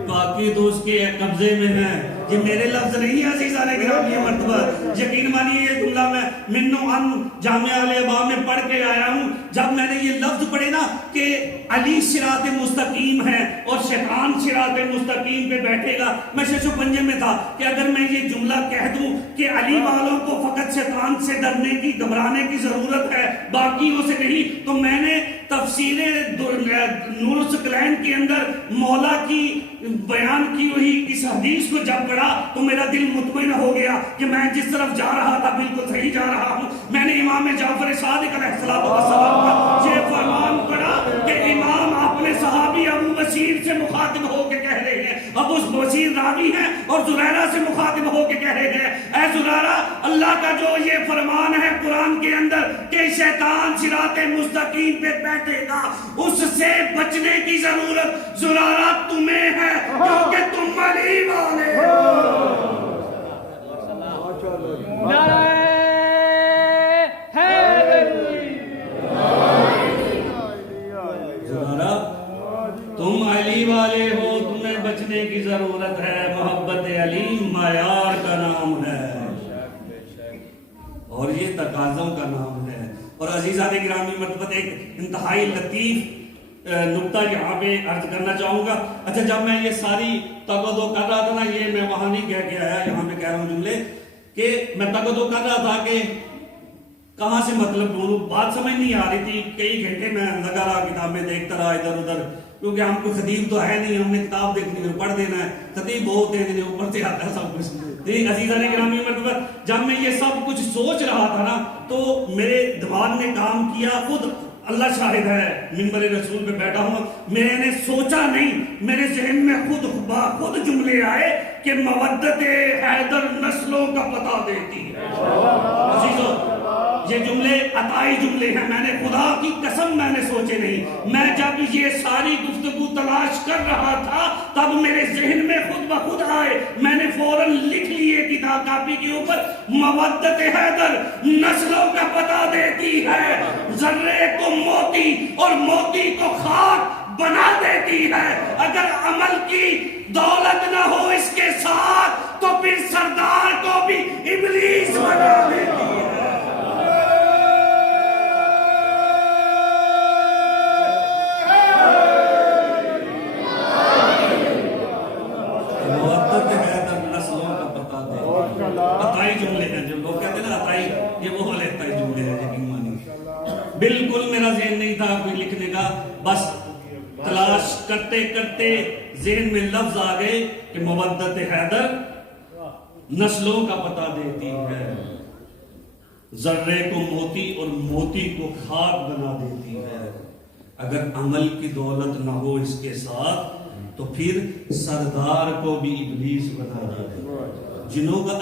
باقی تو اس کے قبضے میں ہے. یہ میرے لفظ نہیں ہے عزیزان گرامی مرتبہ, یقین مانیے یہ جملہ میں منو ان جامعہ الابا میں پڑھ کے آیا ہوں. جب میں نے یہ لفظ پڑھے نا کہ علی صراط مستقیم ہے اور شیطان صراط مستقیم پہ بیٹھے گا, میں شش و پنجے میں تھا کہ اگر میں یہ جملہ کہہ دوں کہ علی والوں کو فقط شیطان سے ڈرنے کی گھبرانے کی ضرورت ہے باقیوں سے نہیں, تو میں نے تفسیر نور الثقلین کے اندر مولا کی بیان کی ہوئی اس حدیث کو جب پڑھا تو میرا دل مطمئن ہو گیا کہ میں جس طرف جا رہا تھا بالکل صحیح جا رہا ہوں. میں نے امام جعفر صادق علیہ السلام کا یہ فرمان پڑھا کہ امام اپنے صحابی ابو بصیر سے مخاطب ہو کے کہہ رہے ہیں, ابو بصیر راوی ہیں اور زریرہ سے مخاطب ہو کے کہہ رہے ہیں اے زریرہ اللہ کا جو یہ فرمان ہے قرآن کے اندر کہ شیطان صراط مستقیم پہ بیٹھے گا, اس سے بچنے کی ضرورت زریرہ تمہیں ہے کیونکہ تم علی والے ہو. تم علی والے ہو, تمہیں بچنے کی ضرورت ہے. محبت علی معیار کا نام ہے اور یہ تقاضوں کا نام ہے. اور عزیزان گرامی مرتبہ ایک انتہائی لطیف نقطہ یہاں پہ عرض کرنا چاہوں گا. اچھا جب میں یہ ساری تقدو کر رہا تھا نا, یہ میں وہاں نہیں کہہ کے آیا, یہاں پہ کہہ رہا ہوں جملے کہ میں تقدو کر رہا تھا کہ کہاں سے مطلب ڈھونڈوں, بات سمجھ نہیں آ رہی تھی. کئی گھنٹے میں لگا رہا کتابیں دیکھتا رہا ادھر ادھر, کیونکہ ہم کو خطیب تو ہے نہیں, ہم نے کتاب دیکھنی ہے پڑھ دینا ہے. خطیب بہت ہے جنہیں اوپر سے آتا ہے سب کچھ. عزیزان گرامی مرتبہ جب میں یہ سب کچھ سوچ رہا تھا نا تو میرے دماغ نے کام کیا, خود اللہ شاہد ہے منبر رسول پہ بیٹھا ہوں, میں نے سوچا نہیں, میرے ذہن میں خود جملے آئے کہ مودت حیدر نسلوں کا پتہ دیتی ہے. عزیزو یہ جملے عطائی جملے ہیں, میں نے خدا کی قسم میں نے سوچے نہیں. میں جب یہ ساری گفتگو تلاش کر رہا تھا تب میرے ذہن میں خود بخود آئے, میں نے فوراً لکھ لیے کتاب کاپی کے اوپر مودت حیدر نسلوں کا پتہ دیتی ہے, ذرے کو موتی اور موتی کو خاک بنا دیتی ہے. اگر عمل کی دولت نہ ہو اس کے ساتھ تو پھر سردار کو بھی ابلیس بنا دیتی ہے. عطائی جملے ہیں, جو لوگ کہتے ہیں نا عطائی, یہ وہ والے عطائی جملے ہیں. یقین مانی بالکل میرا ذہن نہیں تھا کوئی لکھنے کا, بس تلاش کرتے کرتے ذہن میں لفظ آ گئے کہ مودت حیدر نسلوں کا پتہ دیتی ہے. ذرے کو موتی اور موتی کو خاک بنا دیتی ہے. اگر عمل کی دولت نہ ہو اس کے ساتھ تو پھر سردار کو بھی ابلیس بنا دیتی ہے. جنوں کا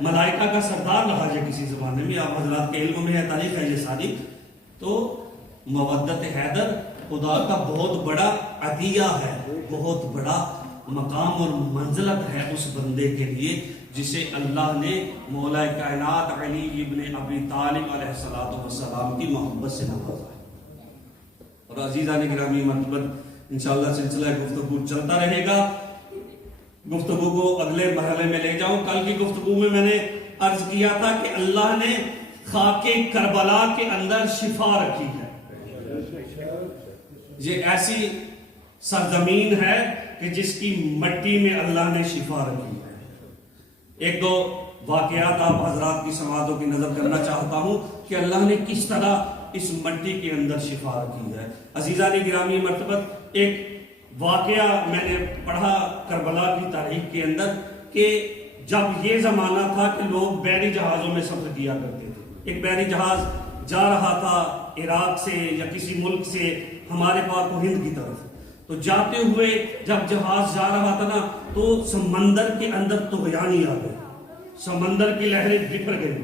ملائکہ کا سردار رہا ہے کسی زمانے میں، آپ حضرات کے علم میں ہے، تاریخ ہے یہ ساری. تو مودت حیدر خدا کا بہت بڑا عطیہ ہے، بہت بڑا مقام اور منزلت ہے اس بندے کے لیے جسے اللہ نے مولا کائنات علی ابن ابی طالب علیہ السلام کی محبت سے نوازا ہے. اور عزیزان گرامی مرحبت انشاءاللہ سلسلہ گفتگو چلتا رہے گا. گفتگو کو اگلے مرحلے میں لے جاؤں. کل کی گفتگو میں میں نے عرض کیا تھا کہ اللہ نے خاک کربلا کے اندر شفا رکھی ہے. یہ ایسی سرزمین ہے کہ جس کی مٹی میں اللہ نے شفا رکھی ہے. ایک دو واقعات آپ حضرات کی سماعتوں کی نظر کرنا چاہتا ہوں کہ اللہ نے کس طرح اس مٹی کے اندر شفا رکھی ہے. عزیزان گرامی مرتبت ایک واقعہ میں نے پڑھا کربلا کی تاریخ کے اندر کہ جب یہ زمانہ تھا کہ لوگ بحری جہازوں میں سفر کیا کرتے تھے. ایک بحری جہاز جا رہا تھا عراق سے یا کسی ملک سے ہمارے پاک و ہند کی طرف. تو جاتے ہوئے جب جہاز جا رہا تھا نا تو سمندر کے اندر طغیانی آ گئے، سمندر کی لہریں بکھر گئی.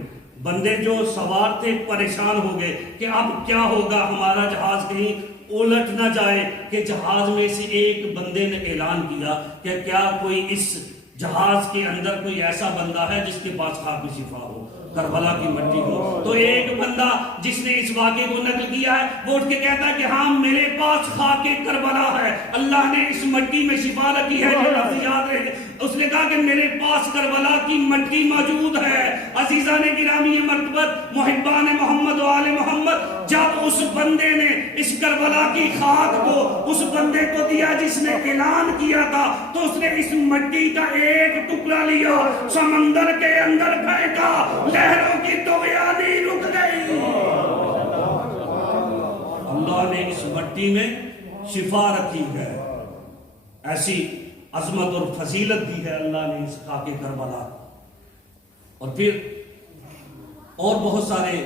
بندے جو سوار تھے پریشان ہو گئے کہ اب کیا ہوگا، ہمارا جہاز کہیں الٹ نہ جائے. کہ جہاز میں سے ایک بندے نے اعلان کیا کہ کیا کوئی اس جہاز کے اندر کوئی ایسا بندہ ہے جس کے پاس خاک شفا ہو، کربلا کی مٹی ہو. تو ایک بندہ جس نے اس واقعے کو نقل کیا ہے وہ اٹھ کے کہتا ہے کہ ہاں میرے پاس خاک کربلا ہے، اللہ نے اس مٹی میں شفا رکھی ہے. یاد رہے اس نے کہا کہ میرے پاس کربلا کی مٹی موجود ہے. عزیزان گرامی مرتبت محبان محمد و آل محمد، جب اس بندے نے اس کربلا کی خاک کو اس بندے کو دیا جس نے اعلان کیا تھا تو اس نے اس مٹی کا ایک ٹکڑا لیا، سمندر کے اندر پھینکا، لہروں کی طغیانی رک گئی. اللہ نے اس مٹی میں شفا رکھی ہے. ایسی عظمت اور فضیلت دی ہے اللہ نے اس خاک کربلا. اور پھر اور بہت سارے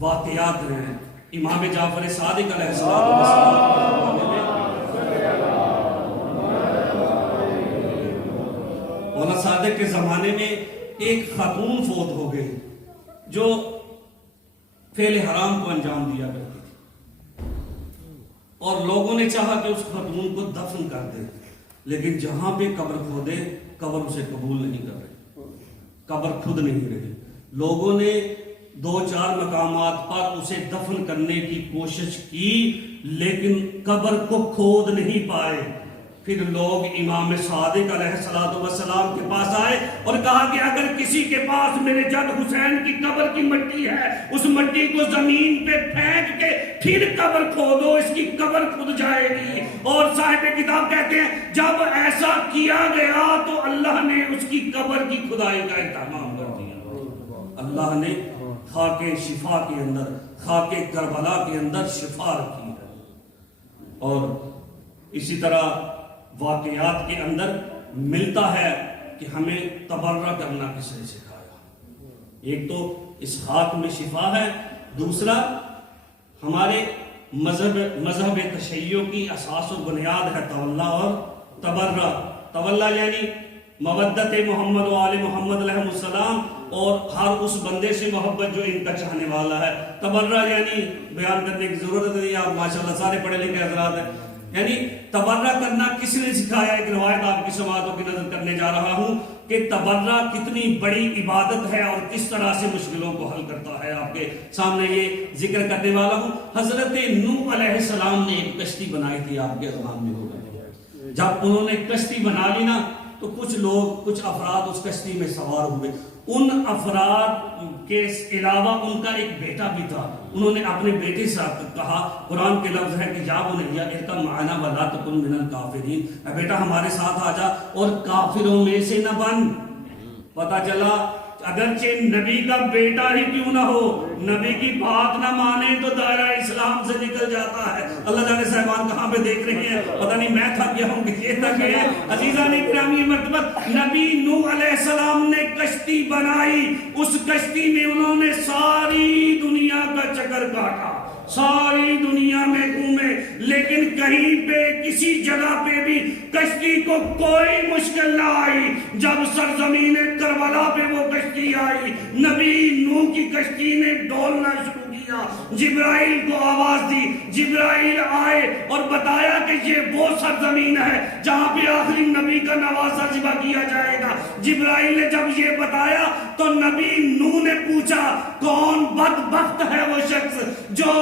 واقعات ہیں. امام جعفر صادق علیہ السلام مولانا صادق کے زمانے میں ایک خاتون فوت ہو گئی جو فعل حرام کو انجام دیا کرتی تھی، اور لوگوں نے چاہا کہ اس خاتون کو دفن کر دے، لیکن جہاں پہ قبر کھودے قبر اسے قبول نہیں کر رہی، قبر خود نہیں رہی. لوگوں نے 2-4 مقامات پر اسے دفن کرنے کی کوشش کی لیکن قبر کو کھود نہیں پائے. پھر لوگ امام صادق علیہ السلام کے پاس آئے اور کہا کہ اگر کسی کے پاس میرے جد حسین کی قبر کی مٹی ہے، اس مٹی کو زمین پہ پھینک کے پھر قبر کھودو، اس کی قبر کھد جائے گی. اور صاحب کتاب کہتے ہیں جب ایسا کیا گیا تو اللہ نے اس کی قبر کی کھدائی کا اہتمام کر دیا. اللہ نے خاک شفا کے اندر، خاک کربلا کے اندر شفا رکھی ہے. اور اسی طرح واقعات کے اندر ملتا ہے کہ ہمیں تبرہ کرنا کس نے سکھایا. ایک تو اس خاک میں شفا ہے، دوسرا ہمارے مذہب تشیع کی اساس و بنیاد ہے تولا اور تبرہ. تولا یعنی مودت محمد و آل محمد علیہ السلام اور ہر اس بندے سے محبت جو ان کا چاہنے والا ہے. تبرہ یعنی بیان کرنے کی ضرورت نہیں، آپ ماشاءاللہ سارے پڑھے لکھے حضرات ہیں. یعنی تبرہ کرنا کس نے سکھایا؟ ایک روایت آپ کی سماعتوں کی نظر کرنے جا رہا ہوں کہ تبرہ کتنی بڑی عبادت ہے اور کس طرح سے مشکلوں کو حل کرتا ہے. آپ کے سامنے یہ ذکر کرنے والا ہوں. حضرت نوح علیہ السلام نے ایک کشتی بنائی تھی، آپ کے زمان میں ہوگا. جب انہوں نے کشتی بنا لی نا تو کچھ لوگ، کچھ افراد اس کشتی میں سوار ہوئے. ان افراد کے علاوہ ان کا ایک بیٹا بھی تھا. انہوں نے اپنے بیٹے سے کہا، قرآن کے لفظ ہے کہ یا بنی ارکب معنا ولا تکن من الکافرین، اے بیٹا ہمارے ساتھ آ جا اور کافروں میں سے نہ بن. پتہ چلا اگرچہ نبی کا بیٹا ہی کیوں نہ ہو، نبی کی بات نہ مانے تو دائرہ اسلام سے نکل جاتا ہے۔ اللہ جانے صاحبان کہاں پہ دیکھ رہے ہیں، پتہ نہیں میں تھک گیا ہوں کہ یہ تھک گئے ہیں۔ عزیزان اکرامی مرتبت، نبی نوح علیہ السلام نے کشتی بنائی، اس کشتی میں انہوں نے ساری دنیا کا چکر کاٹا، ساری دنیا میں گھومے، لیکن کہیں پہ کسی جگہ پہ بھی کشتی کو کوئی مشکل نہ آئی۔ جب سرزمین کربلا پہ وہ کشتی آئی، نبی نوح کی کشتی نے ڈولنا شروع کیا، جبرائیل کو آواز دی، جبرائیل آئے اور بتایا کہ یہ وہ سرزمین ہے جہاں پہ آخری نبی کا نواسہ ذبح کیا جائے گا۔ جبرائیل نے جب یہ بتایا تو نبی نوح نے پوچھا کون بدبخت ہے وہ شخص جو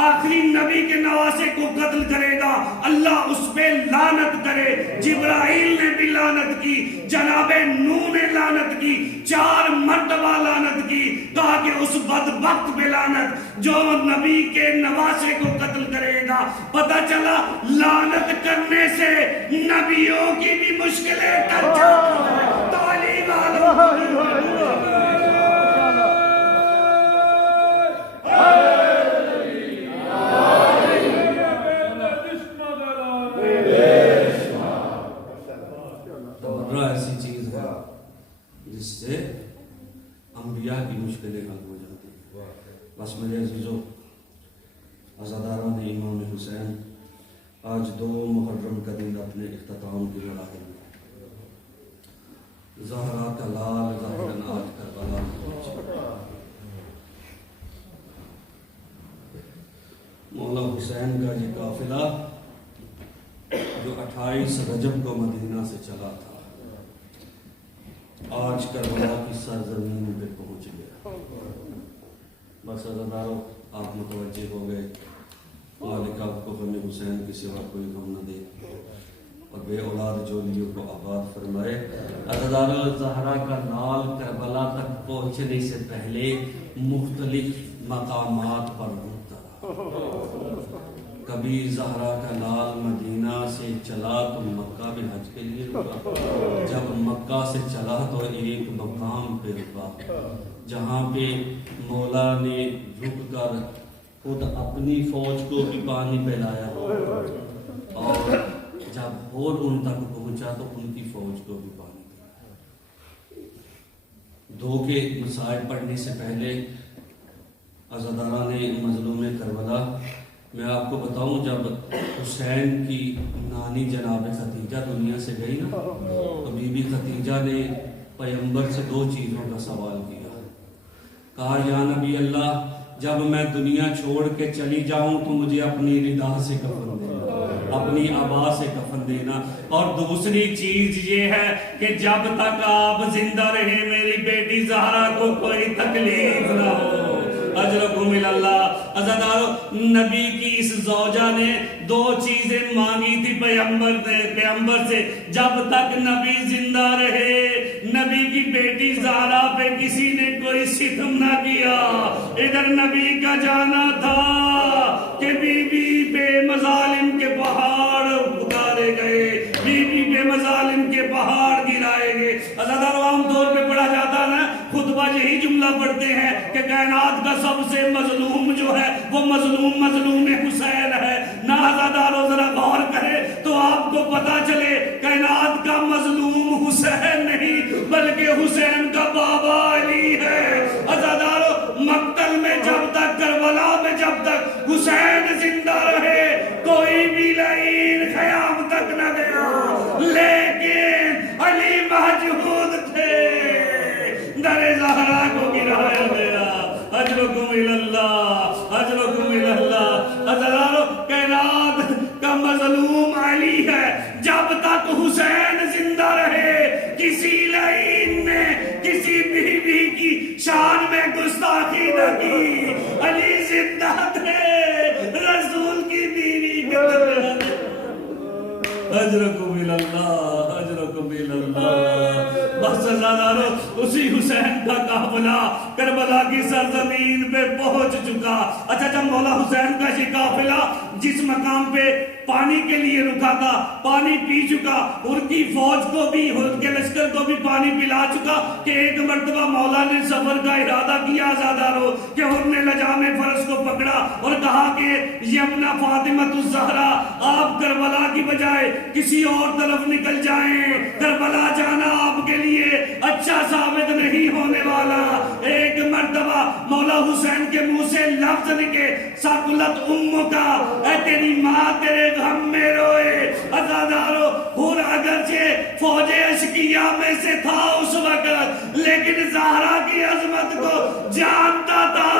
آخری نبی کے نواسے کو قتل کرے گا، اللہ اس پہ لعنت کرے۔ جبرائیل نے بھی لعنت کی، جناب نوح نے لعنت کی، 4 مرتبہ لعنت کی، کہا کہ اس بدبخت پہ لعنت جو نبی کے نواسے کو قتل کرے گا۔ پتہ چلا لعنت کرنے سے نبیوں کی بھی مشکلیں کٹ جاتی ہیں۔ تعلیم عالم ایسی چیز ہے جس سے انبیاء کی مشکلیں حل ہو جاتی ہیں۔ بس میرے عزیزوں، عزاداران امام حسین، آج 2 محرم کا دن اپنے اختتام کی مراحل میں زہرا کا لال ظاہراً آج کربلا میں پہنچا۔ مولا حسین کا یہ قافلہ جو 28 رجب کو مدینہ سے چلا تھا، آج کربلا کی سرزمین پہ پہنچ گیا۔ بس عزادارو، آپ متوجہ ہو گئے، مالک آپ کو غم حسین کے سوا کوئی غم نہ دے اور بے اولاد جولیوں کو آباد فرمائے۔ عزادارو، زہرا کا لال کربلا تک پہنچنے سے پہلے مختلف مقامات پر گھومتا رہا۔ کبھی زہرا کا لال مدینہ سے چلا تو مکہ میں حج کے لیے رکا، جب مکہ سے چلا تو ایک مقام پہ رکا جہاں پہ مولا نے جھک کر خود اپنی فوج کو بھی پانی پلایا، اور جب اور ان تک پہنچا تو ان کی فوج کو بھی پانی پلایا۔ 2 کے مسائل پڑھنے سے پہلے عزاداران مظلوم کربلا، میں آپ کو بتاؤں، جب حسین کی نانی جناب ختیجہ دنیا سے گئی نا، تو بی بی ختیجہ نے پیغمبر سے 2 چیزوں کا سوال کیا۔ کہا یا نبی اللہ، جب میں دنیا چھوڑ کے چلی جاؤں تو مجھے اپنی ردا سے کفن دینا، اپنی عبا سے کفن دینا، اور دوسری چیز یہ ہے کہ جب تک آپ زندہ رہے میری بیٹی زہرا کو کوئی تکلیف نہ ہو۔ اجرکم اللہ۔ عزادارو، نبی کی اس زوجہ نے 2 چیزیں مانگی تھی پیغمبر سے، جب تک نبی زندہ رہے نبی کی بیٹی زہرا پہ کسی نے کوئی ستم نہ کیا۔ ادھر نبی کا جانا تھا کہ بی بی پہ مظالم کے پہاڑ اتارے گئے، بی بی پہ مظالم کے پہاڑ گرائے گئے۔ عزادارو، عام طور پہ پڑھا جاتا نا، خطبہ یہی جملہ پڑھتے ہیں کہ کائنات کا سب سے مظلوم جو ہے وہ مظلوم حسین ہے۔ نہ عزادارو، ذرا غور کرے تو آپ کو پتا چلے کائنات کا مظلوم حسین نہیں بلکہ حسین کا بابا علی ہے۔ عزادارو، مقتل میں جب تک، کربلا میں جب تک حسین زندہ رہے کوئی بھی لعین خیام تک نہ گیا، لیکن علی محجوب تھے، در زہرا کو گرایا گیا۔ اجرکم اللہ، اجرکم اللہ۔ عزادارو، کائنات کا مظلوم علی ہے، جب تک حسین زندہ رہے کسی لعین نے کسی بیوی کی شان میں گستاخی نہ کی۔ علی زندہ تھے، رسول کی بیوی کے درمیان۔ اجرکم اللہ، اجرکم اللہ۔ بس عزادارو، اسی حسین کا قافلہ کربلا کی سرزمین پہ پہنچ چکا۔ اچھا، جب مولا حسین کا یہ قافلہ جس مقام پہ پانی کے لیے رکا تھا، پانی پی چکا، ان کی فوج کو بھی، ان کے لشکر کو بھی پانی پلا چکا کہ ایک مرتبہ مولا نے سفر کا ارادہ کیا آزادارو کہ انہوں نے لجام فرس کو پکڑا اور کہا کہ یمنا فاطمۃ الزہرا آپ کربلا کی بجائے کسی اور طرف نکل جائیں، کربلا جانا آپ کے لیے اچھا ثابت نہیں ہونے والا۔ ایک مرتبہ مولا حسین کے منہ سے لفظ نکے ساکلت امہ کا، اے تیری ماں تیرے غم میں روئے۔ عزادارو اور اگرچہ فوج اشقیہ میں سے تھا اس وقت، لیکن زہرا کی عظمت کو جانتا تھا۔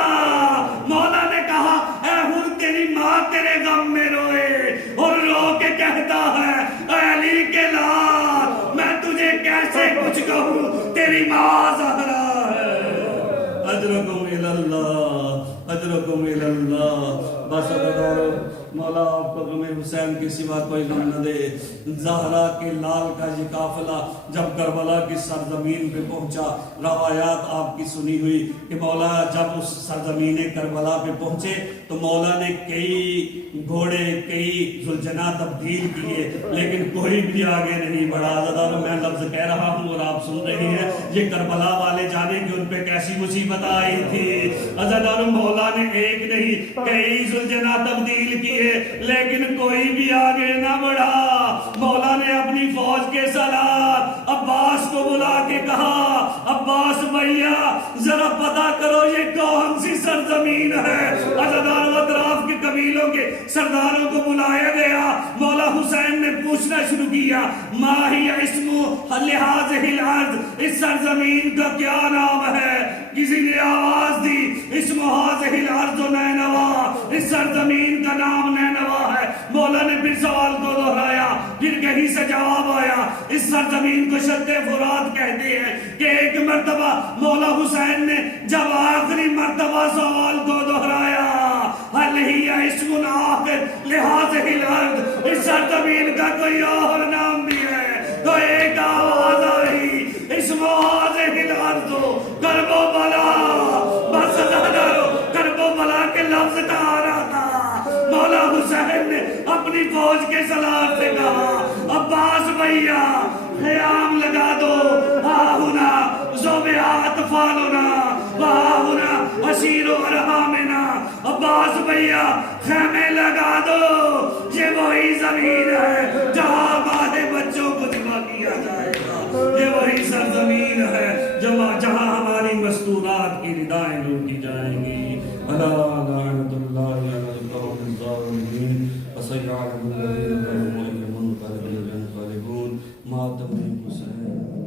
مولا نے کہا اے ہر تیری ماں تیرے غم میں روئے، اور رو کے کہتا ہے اے علی کے لال میں تجھے کیسے کچھ کہوں، تیری ماں زہرا ہے۔ اجرکم الاللہ، اجرکم الاللہ۔ بس عزادارو مولا آپ کو غم حسین کے سوا کوئی غم نہ دے۔ زہرا کے لال کا یہ قافلہ جب کربلا کی سرزمین پہ پہنچا، روایات آپ کی سنی ہوئی کہ مولا جب اس سرزمین کربلا پہ پہنچے تو مولا نے کئی گھوڑے، کئی ذوالجناح تبدیل کیے، لیکن کوئی بھی آگے نہیں بڑھا۔ عزادارو میں لفظ کہہ رہا ہوں اور آپ سن رہے ہیں، یہ کربلا والے جانے کہ ان پہ کیسی مصیبت آئی تھی۔ عزادارو مولا نے ایک نہیں کئی ذوالجناح تبدیل کیے، لیکن کوئی بھی آگے نہ بڑھا۔ مولا نے اپنی فوج کے سالار عباس کو بلا کے کہا عباس بھیا ذرا پتا کرو یہ کون سی سرزمین ہے۔ عزادارو اطراف کے قبیلوں کے سرداروں کو بلایا گیا، مولا حسین نے پوچھنا شروع کیا ما ہی اسمو لحاظ الارض، اس سرزمین کا کیا نام ہے؟ کسی نے آواز دی اسمو حاظ الارض نینوا، اس سرزمین کا نام نینوا ہے۔ مولا نے پھر سوال کو دہرایا، پھر کہیں سے جواب آیا اس سرزمین کو شط فرات کہتے ہیں کہ ایک مرتبہ مولا حسین نے جب آخری مرتبہ سوال کو دہرایا حل ہی اسم آخر لحاظ الارض، اس سرزمین کا کوئی اور نام بھی ہے، تو ایک آواز آئی اسم حاظ الارض کرب و بلا۔ بس کرب و بلا کے لفظ کا آ رہا تھا۔ مولا حسین نے اپنی فوج کے سالار سے کہا عباس بھیا خیام لگا دو، ہاں ہونا زوبیات فالونا وہاں ہونا اشیر و ارحامنا۔ عباس بھیا خیمے لگا دو، یہ وہی زمین ہے جہاں ہمارے بچوں کو جمع کیا جائے گا، یہ وہی سرزمین ہے جہاں ہماری مستورات کی ردائیں لوٹی جائیں گی۔ الا لعنت اللہ علی القوم الظالمین وسيعلم الذين ظلموا أيهم منقلب ينقلبون۔ ماتم حسین۔